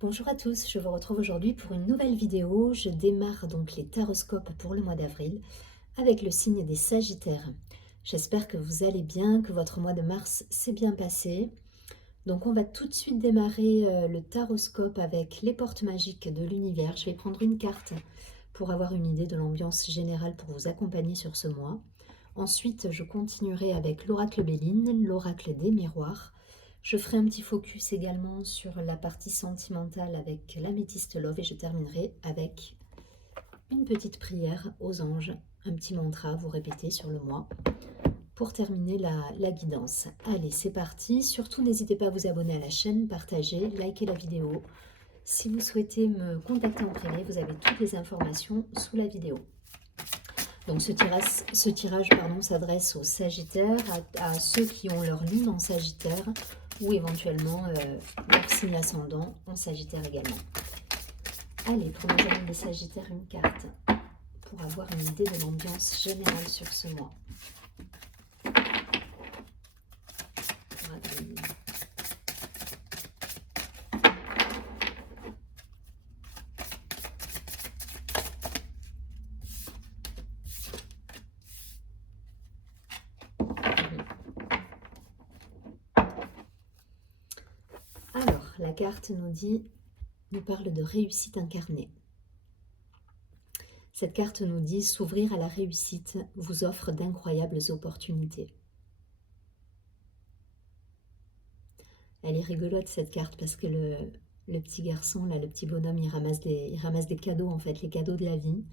Bonjour à tous, je vous retrouve aujourd'hui pour une nouvelle vidéo. Je démarre donc les taroscopes pour le mois d'avril avec le signe des Sagittaires. J'espère que vous allez bien, que votre mois de mars s'est bien passé. Donc on va tout de suite démarrer le taroscope avec les portes magiques de l'univers. Je vais prendre une carte pour avoir une idée de l'ambiance générale pour vous accompagner sur ce mois. Ensuite, je continuerai avec l'oracle Béline, l'oracle des miroirs. Je ferai un petit focus également sur la partie sentimentale avec l'améthyste love et je terminerai avec une petite prière aux anges, un petit mantra à vous répéter sur le mois pour terminer la guidance. Allez, c'est parti. Surtout, n'hésitez pas à vous abonner à la chaîne, partager, liker la vidéo. Si vous souhaitez me contacter en privé, vous avez toutes les informations sous la vidéo. Donc ce tirage s'adresse aux Sagittaires, à ceux qui ont leur lune en Sagittaire ou éventuellement leur signe ascendant en Sagittaire également. Allez, prenons avec les Sagittaires une carte pour avoir une idée de l'ambiance générale sur ce mois. Alors, la carte nous parle de réussite incarnée. Cette carte nous dit s'ouvrir à la réussite vous offre d'incroyables opportunités. Elle est rigolote cette carte parce que le petit garçon, là, le petit bonhomme, il ramasse des cadeaux en fait, les cadeaux de la vie.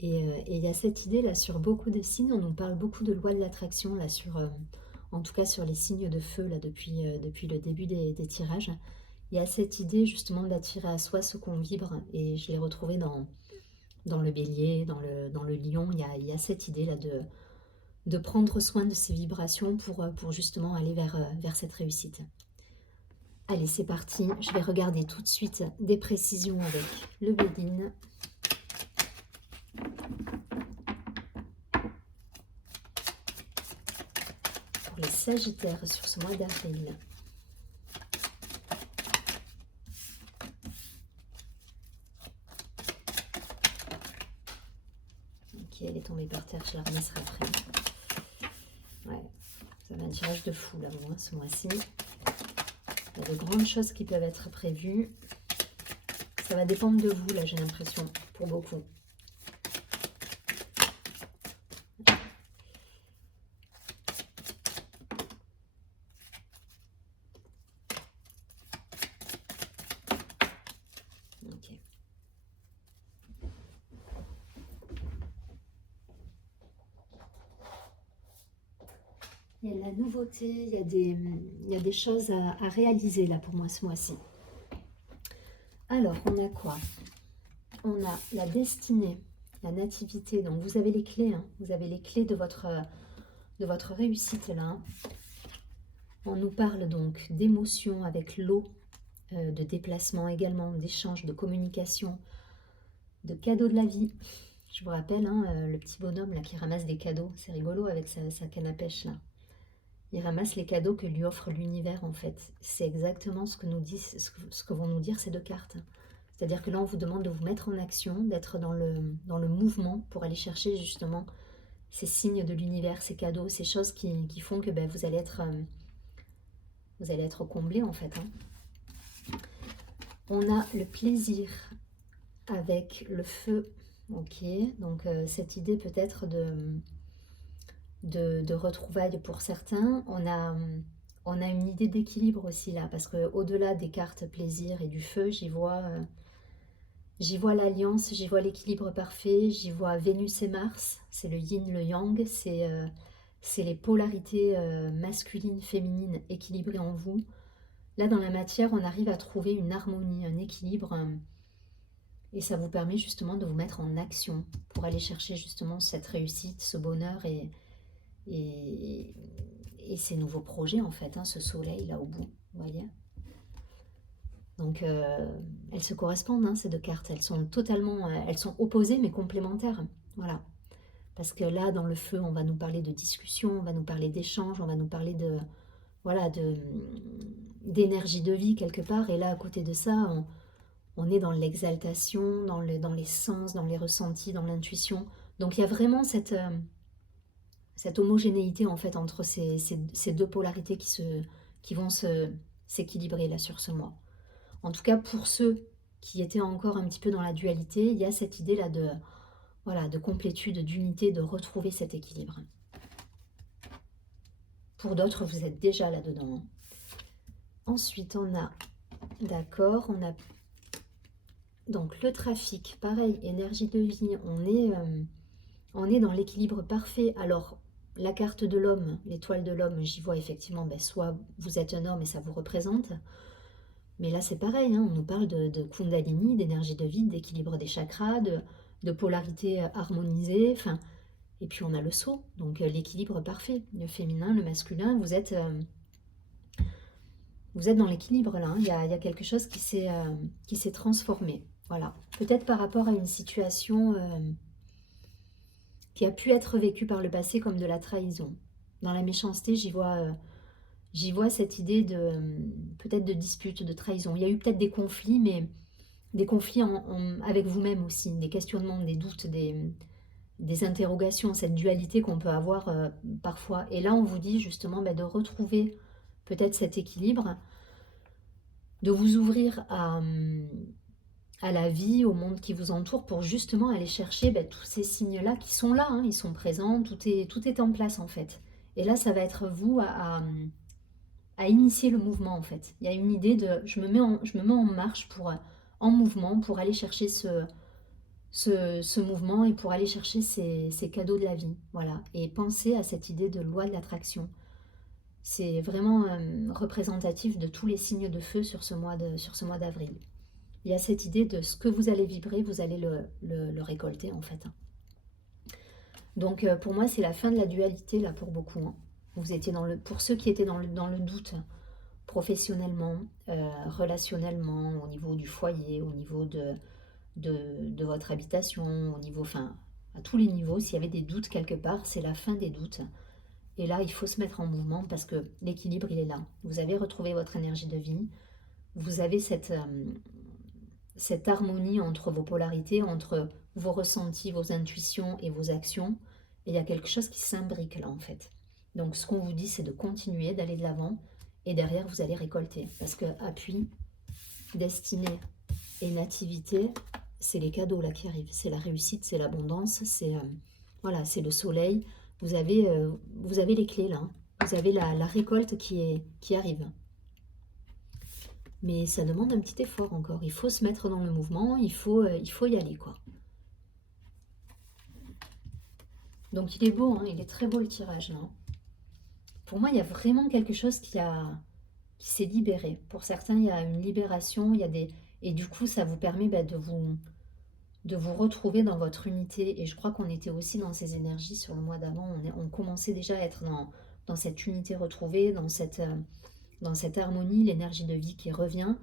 Et il y a cette idée là sur beaucoup de signes, on nous parle beaucoup de loi de l'attraction là en tout cas sur les signes de feu là depuis le début des tirages. Il y a cette idée justement d'attirer à soi ce qu'on vibre et je l'ai retrouvé dans le bélier, dans le lion. Il y a cette idée là de prendre soin de ces vibrations pour justement aller vers cette réussite. Allez, c'est parti. Je vais regarder tout de suite des précisions avec le Béline. Pour les Sagittaires sur ce mois d'avril. Ok, elle est tombée par terre, je la remettrai après. Ouais, ça va un tirage de fou là, moi, ce mois-ci. Il y a de grandes choses qui peuvent être prévues. Ça va dépendre de vous, là, j'ai l'impression, pour beaucoup. Ok. Il y a de la nouveauté, il y a des choses à réaliser là pour moi ce mois-ci. Alors, on a quoi? On a la destinée, la nativité. Donc, vous avez les clés. Hein. Vous avez les clés de votre réussite là. On nous parle donc d'émotions avec l'eau, de déplacement également, d'échanges, de communication, de cadeaux de la vie. Je vous rappelle, hein, le petit bonhomme là qui ramasse des cadeaux. C'est rigolo avec sa canne à pêche là. Il ramasse les cadeaux que lui offre l'univers en fait. C'est exactement ce que vont nous dire ces deux cartes. C'est-à-dire que là, on vous demande de vous mettre en action, d'être dans le mouvement pour aller chercher justement ces signes de l'univers, ces cadeaux, ces choses qui font que ben, vous allez être comblé en fait. Hein. On a le plaisir avec le feu. Ok, donc cette idée peut-être de retrouvailles pour certains. On a une idée d'équilibre aussi là, parce qu'au-delà des cartes plaisir et du feu, j'y vois l'alliance, j'y vois l'équilibre parfait, j'y vois Vénus et Mars, c'est le yin, le yang, c'est les polarités masculines, féminines équilibrées en vous. Là, dans la matière, on arrive à trouver une harmonie, un équilibre, et ça vous permet justement de vous mettre en action pour aller chercher justement cette réussite, ce bonheur et ces nouveaux projets en fait, hein, ce soleil là au bout, vous voyez. Donc elles se correspondent, hein, ces deux cartes, elles sont elles sont opposées mais complémentaires, voilà. Parce que là, dans le feu, on va nous parler de discussion, on va nous parler d'échange, on va nous parler d'énergie de vie quelque part. Et là, à côté de ça, On est dans l'exaltation, dans les sens, dans les ressentis, dans l'intuition. Donc il y a vraiment cette homogénéité en fait entre ces deux polarités qui vont s'équilibrer là sur ce mois. En tout cas, pour ceux qui étaient encore un petit peu dans la dualité, il y a cette idée là voilà, de complétude, d'unité, de retrouver cet équilibre. Pour d'autres, vous êtes déjà là-dedans. Ensuite, on a, d'accord, on a donc le trafic, pareil, énergie de vie, on est dans l'équilibre parfait. Alors, la carte de l'homme, l'étoile de l'homme, j'y vois effectivement, soit vous êtes un homme et ça vous représente, mais là c'est pareil, hein, on nous parle de Kundalini, d'énergie de vie, d'équilibre des chakras, de polarité harmonisée, enfin, et puis on a le sceau, donc l'équilibre parfait, le féminin, le masculin, vous êtes dans l'équilibre là, hein. Il y a quelque chose qui s'est transformé, voilà. Peut-être par rapport à une situation qui a pu être vécue par le passé comme de la trahison. Dans la méchanceté, j'y vois cette idée de peut-être de dispute, de trahison. Il y a eu peut-être des conflits, mais des conflits avec vous-même aussi, des questionnements, des doutes, des interrogations, cette dualité qu'on peut avoir parfois. Et là, on vous dit justement de retrouver peut-être cet équilibre, de vous ouvrir à la vie, au monde qui vous entoure, pour justement aller chercher tous ces signes-là qui sont là, hein, ils sont présents, tout est en place en fait. Et là, ça va être vous à initier le mouvement en fait. Il y a une idée de je me mets en marche, en mouvement, pour aller chercher ce mouvement et pour aller chercher ces cadeaux de la vie. Voilà. Et penser à cette idée de loi de l'attraction. C'est vraiment représentatif de tous les signes de feu sur ce mois d'avril. Il y a cette idée de ce que vous allez vibrer, vous allez le récolter en fait. Donc pour moi, c'est la fin de la dualité là pour beaucoup. Hein. Vous étiez pour ceux qui étaient dans le doute, professionnellement, relationnellement, au niveau du foyer, au niveau de votre habitation, au niveau, enfin, à tous les niveaux, s'il y avait des doutes quelque part, c'est la fin des doutes. Et là, il faut se mettre en mouvement parce que l'équilibre, il est là. Vous avez retrouvé votre énergie de vie, vous avez cette harmonie entre vos polarités, entre vos ressentis, vos intuitions et vos actions. Et il y a quelque chose qui s'imbrique là, en fait. Donc, ce qu'on vous dit, c'est de continuer, d'aller de l'avant. Et derrière, vous allez récolter. Parce que appui, destinée et nativité, c'est les cadeaux là qui arrivent. C'est la réussite, c'est l'abondance, voilà, c'est le soleil. Vous avez les clés là. Hein. Vous avez la récolte qui arrive. Mais ça demande un petit effort encore. Il faut se mettre dans le mouvement, il faut y aller quoi. Donc il est beau, hein, il est très beau le tirage là. Pour moi, il y a vraiment quelque chose qui s'est libéré. Pour certains, il y a une libération, et du coup, ça vous permet de vous retrouver dans votre unité. Et je crois qu'on était aussi dans ces énergies sur le mois d'avant. On commençait déjà à être dans cette unité retrouvée, dans cette harmonie, l'énergie de vie qui revient.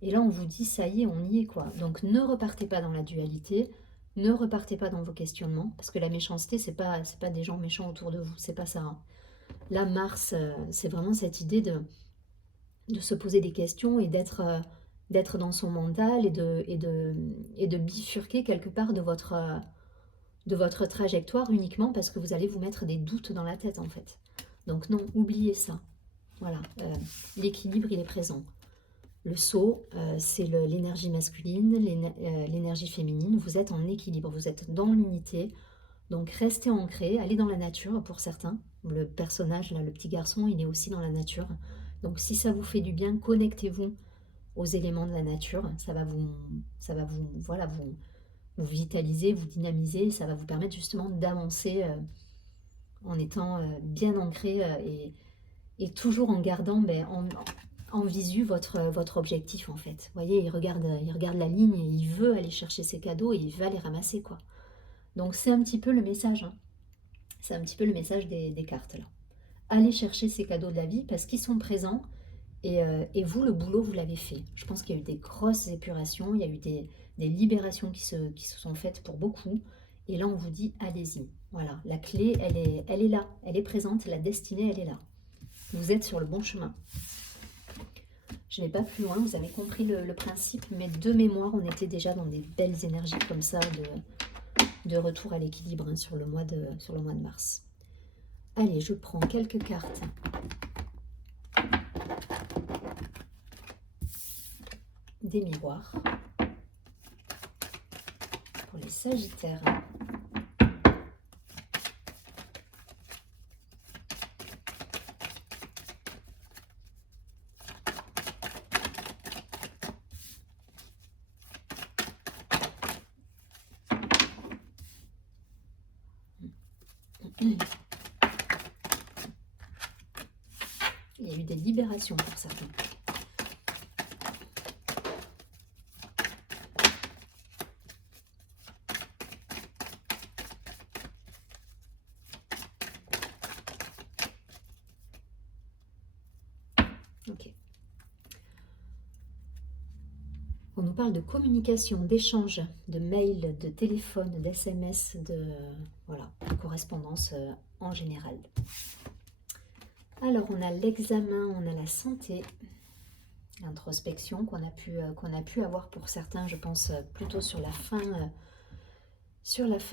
Et là, on vous dit, ça y est, on y est quoi. Donc ne repartez pas dans la dualité, ne repartez pas dans vos questionnements, parce que la méchanceté, c'est pas des gens méchants autour de vous, c'est pas ça. Hein. Là, Mars, c'est vraiment cette idée de se poser des questions et d'être dans son mental et de bifurquer quelque part de votre trajectoire uniquement parce que vous allez vous mettre des doutes dans la tête en fait. Donc non, oubliez ça. Voilà, l'équilibre il est présent. Le sceau, c'est l'énergie masculine, l'énergie féminine. Vous êtes en équilibre, vous êtes dans l'unité. Donc restez ancrés, allez dans la nature pour certains. Le personnage, là, le petit garçon, il est aussi dans la nature. Donc si ça vous fait du bien, connectez-vous aux éléments de la nature. Ça va vous vitaliser, vous dynamiser. Ça va vous permettre justement d'avancer en étant bien ancré et toujours en gardant en visu votre objectif en fait. Vous voyez, il regarde la ligne et il veut aller chercher ses cadeaux et il va les ramasser quoi. Donc c'est un petit peu le message. Hein. C'est un petit peu le message des cartes là. Allez chercher ces cadeaux de la vie parce qu'ils sont présents et vous, le boulot, vous l'avez fait. Je pense qu'il y a eu des grosses épurations, il y a eu des libérations qui se sont faites pour beaucoup. Et là, on vous dit, allez-y. Voilà, la clé, elle est là, elle est présente, la destinée, elle est là. Vous êtes sur le bon chemin. Je ne vais pas plus loin, vous avez compris le principe, mais de mémoire, on était déjà dans des belles énergies comme ça de retour à l'équilibre hein, sur le mois de mars. Allez, je prends quelques cartes. Des miroirs pour les Sagittaires. Il y a eu des libérations pour certains. Ok. On nous parle de communication, d'échange, de mails, de téléphone, d'SMS, voilà, de correspondance en général. Alors, on a l'examen, on a la santé, l'introspection qu'on a pu avoir pour certains, je pense, plutôt sur la fin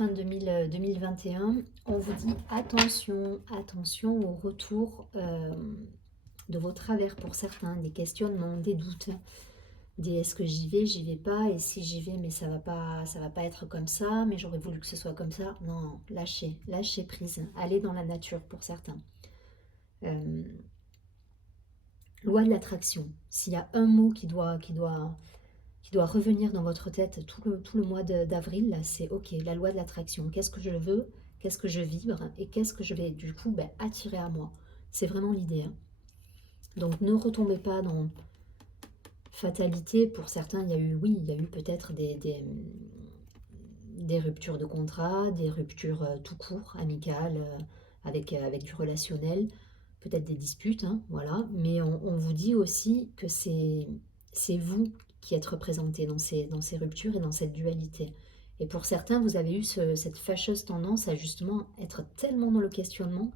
2021. On vous dit attention, attention au retour de vos travers pour certains, des questionnements, des doutes, des est-ce que j'y vais pas, et si j'y vais, mais ça va pas être comme ça, mais j'aurais voulu que ce soit comme ça. Non, lâchez prise, allez dans la nature pour certains. Loi de l'attraction. S'il y a un mot qui doit revenir dans votre tête tout le mois d'avril, là, c'est ok, la loi de l'attraction. Qu'est-ce que je veux, qu'est-ce que je vibre et qu'est-ce que je vais du coup attirer à moi. C'est vraiment l'idée. Hein. Donc ne retombez pas dans fatalité. Pour certains, il y a eu peut-être des ruptures de contrat, des ruptures tout court, amicales, avec du relationnel. Peut-être des disputes, hein, voilà, mais on vous dit aussi que c'est vous qui êtes représenté dans ces ruptures et dans cette dualité. Et pour certains, vous avez eu cette fâcheuse tendance à justement être tellement dans le questionnement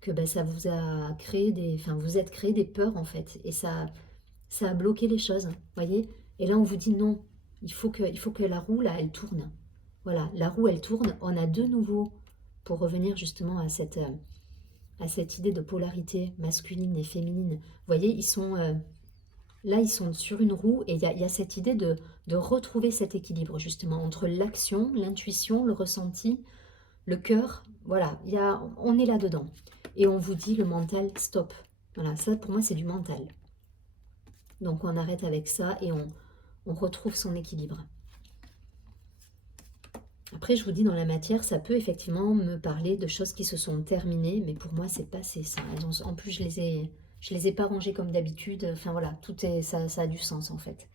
que ça vous a créé vous êtes créé des peurs en fait, et ça a bloqué les choses, voyez. Et là, on vous dit non, il faut que la roue là, elle tourne. Voilà, la roue elle tourne. On a de nouveau, pour revenir justement à cette idée de polarité masculine et féminine. Vous voyez, ils sont là, ils sont sur une roue, et il y a cette idée de retrouver cet équilibre justement entre l'action, l'intuition, le ressenti, le cœur. Voilà, on est là-dedans. Et on vous dit le mental, stop. Voilà, ça pour moi c'est du mental. Donc on arrête avec ça et on retrouve son équilibre. Après, je vous dis, dans la matière, ça peut effectivement me parler de choses qui se sont terminées, mais pour moi, c'est passé ça. En plus, je les ai pas rangées comme d'habitude. Enfin voilà, ça a du sens en fait.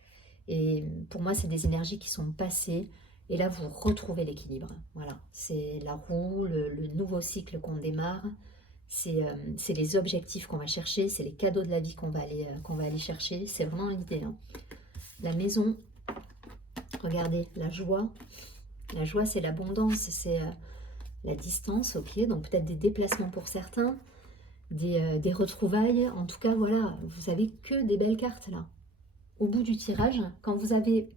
Et pour moi, c'est des énergies qui sont passées. Et là, vous retrouvez l'équilibre. Voilà, c'est la roue, le nouveau cycle qu'on démarre. C'est les objectifs qu'on va chercher, c'est les cadeaux de la vie qu'on va aller chercher. C'est vraiment l'idée. Hein. La maison, regardez, la joie. La joie, c'est l'abondance, c'est la distance, ok. Donc peut-être des déplacements pour certains, des retrouvailles. En tout cas, voilà, vous avez que des belles cartes là. Au bout du tirage, quand vous avez...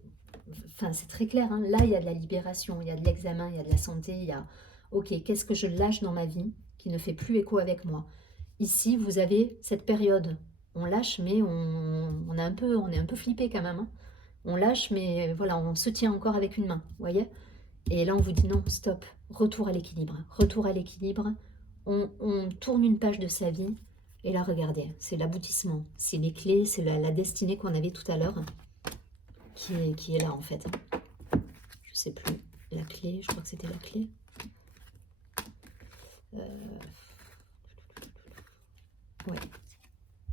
Enfin, c'est très clair, hein, là, il y a de la libération, il y a de l'examen, il y a de la santé, il y a... Ok, qu'est-ce que je lâche dans ma vie qui ne fait plus écho avec moi? Ici, vous avez cette période. On lâche, mais on est un peu flippé quand même. Hein. On lâche, mais voilà, on se tient encore avec une main, vous voyez? Et là, on vous dit non, stop, retour à l'équilibre. Retour à l'équilibre, on tourne une page de sa vie. Et là, regardez, c'est l'aboutissement. C'est les clés, c'est la destinée qu'on avait tout à l'heure qui est là, en fait. Je sais plus. La clé, je crois que c'était la clé. Ouais,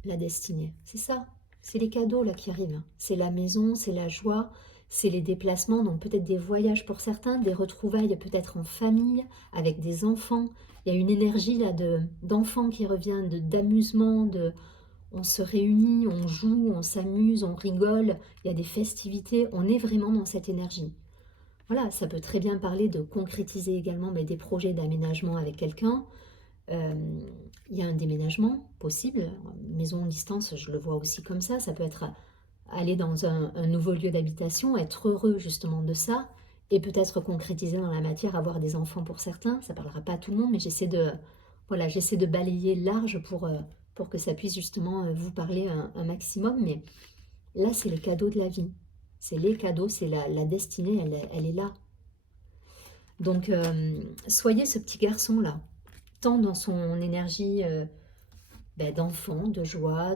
la destinée, c'est ça. C'est les cadeaux là qui arrivent. C'est la maison, c'est la joie. C'est les déplacements, donc peut-être des voyages pour certains, des retrouvailles peut-être en famille, avec des enfants. Il y a une énergie là d'enfants qui revient, d'amusement, on se réunit, on joue, on s'amuse, on rigole, il y a des festivités, on est vraiment dans cette énergie. Voilà, ça peut très bien parler de concrétiser également des projets d'aménagement avec quelqu'un, Il y a un déménagement possible, maison distance, je le vois aussi comme ça peut être aller dans un nouveau lieu d'habitation, être heureux justement de ça, et peut-être concrétiser dans la matière, avoir des enfants pour certains, ça ne parlera pas à tout le monde, mais voilà, j'essaie de balayer large pour que ça puisse justement vous parler un maximum, mais là c'est les cadeaux de la vie, c'est les cadeaux, c'est la destinée, elle est là. Donc soyez ce petit garçon-là, tant dans son énergie d'enfant, de joie,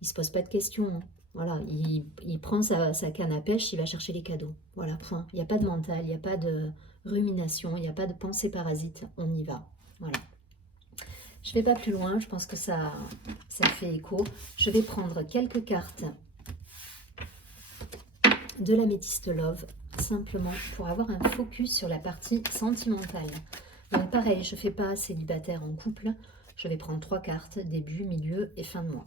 il se pose pas de questions, hein. Voilà, il prend sa canne à pêche, il va chercher les cadeaux. Voilà, point. Il n'y a pas de mental, il n'y a pas de rumination, il n'y a pas de pensée parasite, on y va. Voilà. Je ne vais pas plus loin, je pense que ça fait écho. Je vais prendre quelques cartes de l'améthyste Love, simplement pour avoir un focus sur la partie sentimentale. Donc pareil, je ne fais pas célibataire en couple, je vais prendre 3 cartes, début, milieu et fin de mois.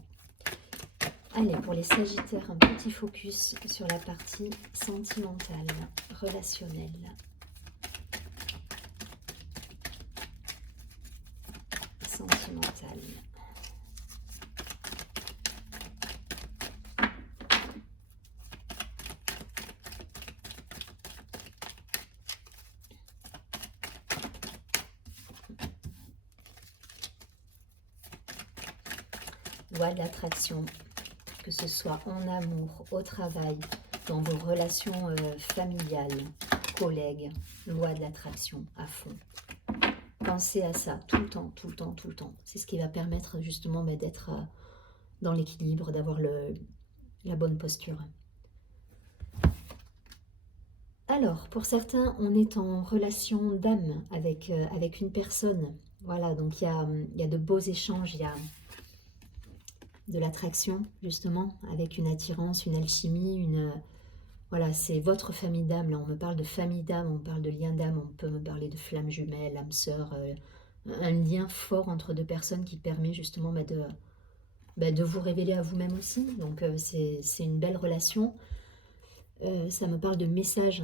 Allez, pour les Sagittaires, un petit focus sur la partie sentimentale, relationnelle. Sentimentale. Loi de l'attraction. Que ce soit en amour, au travail, dans vos relations familiales, collègues, loi de l'attraction à fond. Pensez à ça tout le temps, tout le temps, tout le temps. C'est ce qui va permettre justement d'être dans l'équilibre, d'avoir la bonne posture. Alors, pour certains, on est en relation d'âme avec une personne. Voilà, donc il y a de beaux échanges, il y a de l'attraction justement, avec une attirance, une alchimie, voilà, c'est votre famille d'âme. Là on me parle de famille d'âme, on parle de lien d'âme, on peut me parler de flamme jumelle, âme sœur, un lien fort entre deux personnes qui permet justement de vous révéler à vous-même aussi. Donc c'est une belle relation. Ça me parle de messages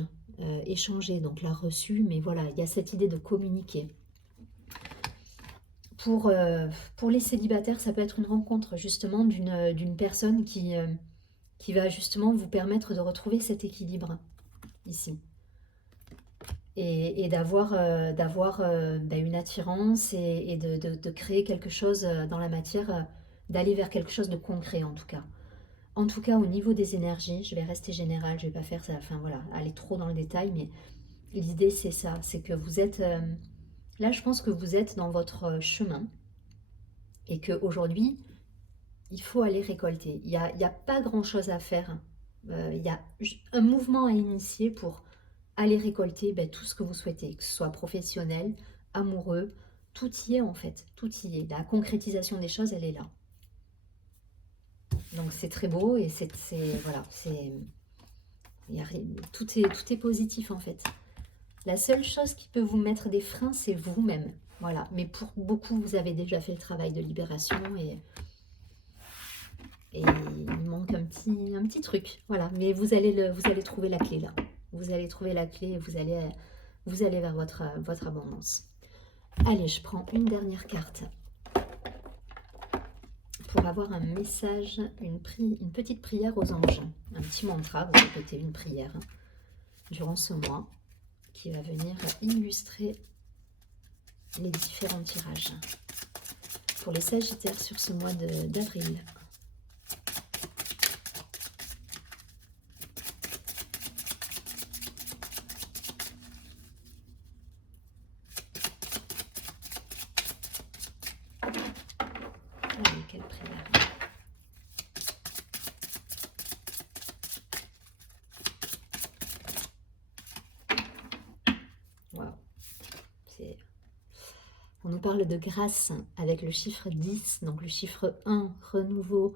échangés, donc là reçus, mais voilà, il y a cette idée de communiquer. Pour les célibataires, ça peut être une rencontre justement d'une personne qui va justement vous permettre de retrouver cet équilibre ici. Et d'avoir une attirance et de créer quelque chose dans la matière, d'aller vers quelque chose de concret en tout cas. En tout cas, au niveau des énergies, je vais rester générale, je ne vais pas faire ça, enfin voilà, aller trop dans le détail, mais l'idée c'est ça, c'est que vous êtes... là, je pense que vous êtes dans votre chemin et qu'aujourd'hui, il faut aller récolter. Il n'y a pas grand-chose à faire. Il y a un mouvement à initier pour aller récolter tout ce que vous souhaitez, que ce soit professionnel, amoureux, tout y est en fait, tout y est. La concrétisation des choses, elle est là. Donc c'est très beau et voilà, tout est positif en fait. La seule chose qui peut vous mettre des freins, c'est vous-même. Voilà, mais pour beaucoup, vous avez déjà fait le travail de libération et il manque un petit truc. Voilà, mais vous allez trouver la clé là. Vous allez trouver la clé et vous allez vers votre abondance. Allez, je prends une dernière carte pour avoir un message, une petite prière aux anges. Un petit mantra, vous répétez une prière durant ce mois qui va venir illustrer les différents tirages. Pour les Sagittaires sur ce mois d'avril. Allez, quelle prière. Waouh. On nous parle de grâce avec le chiffre 10, donc le chiffre 1, renouveau,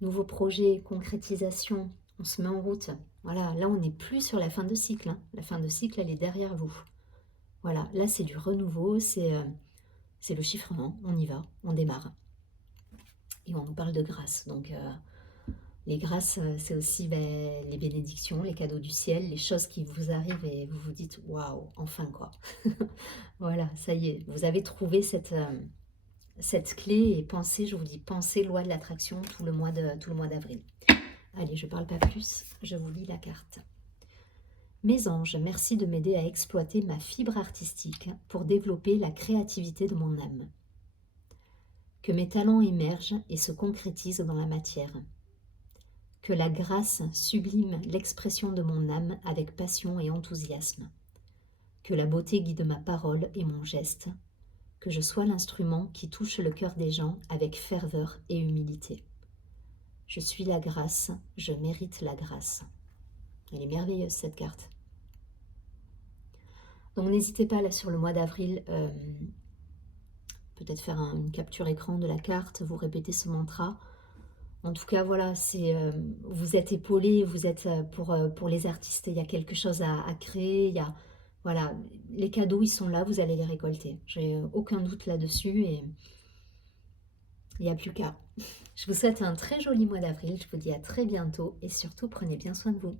nouveau projet, concrétisation, on se met en route. Voilà, là on n'est plus sur la fin de cycle, hein. La fin de cycle, elle est derrière vous. Voilà, là c'est du renouveau, c'est le chiffre 1, on y va, on démarre. Et on nous parle de grâce, donc Les grâces, c'est aussi, beh, les bénédictions, les cadeaux du ciel, les choses qui vous arrivent et vous vous dites: «Waouh, enfin quoi!» Voilà, ça y est, vous avez trouvé cette clé et pensez, je vous dis, pensez loi de l'attraction tout le mois d'avril. Allez, je ne parle pas plus, je vous lis la carte. Mes anges, merci de m'aider à exploiter ma fibre artistique pour développer la créativité de mon âme. Que mes talents émergent et se concrétisent dans la matière. Que la grâce sublime l'expression de mon âme avec passion et enthousiasme. Que la beauté guide ma parole et mon geste. Que je sois l'instrument qui touche le cœur des gens avec ferveur et humilité. Je suis la grâce, je mérite la grâce. Elle est merveilleuse cette carte. Donc n'hésitez pas là sur le mois d'avril, peut-être faire une capture écran de la carte, vous répétez ce mantra. En tout cas, voilà, vous êtes épaulés, vous êtes pour les artistes, il y a quelque chose à créer, voilà, les cadeaux, ils sont là, vous allez les récolter. J'ai aucun doute là-dessus et il n'y a plus qu'à. Je vous souhaite un très joli mois d'avril, je vous dis à très bientôt et surtout prenez bien soin de vous.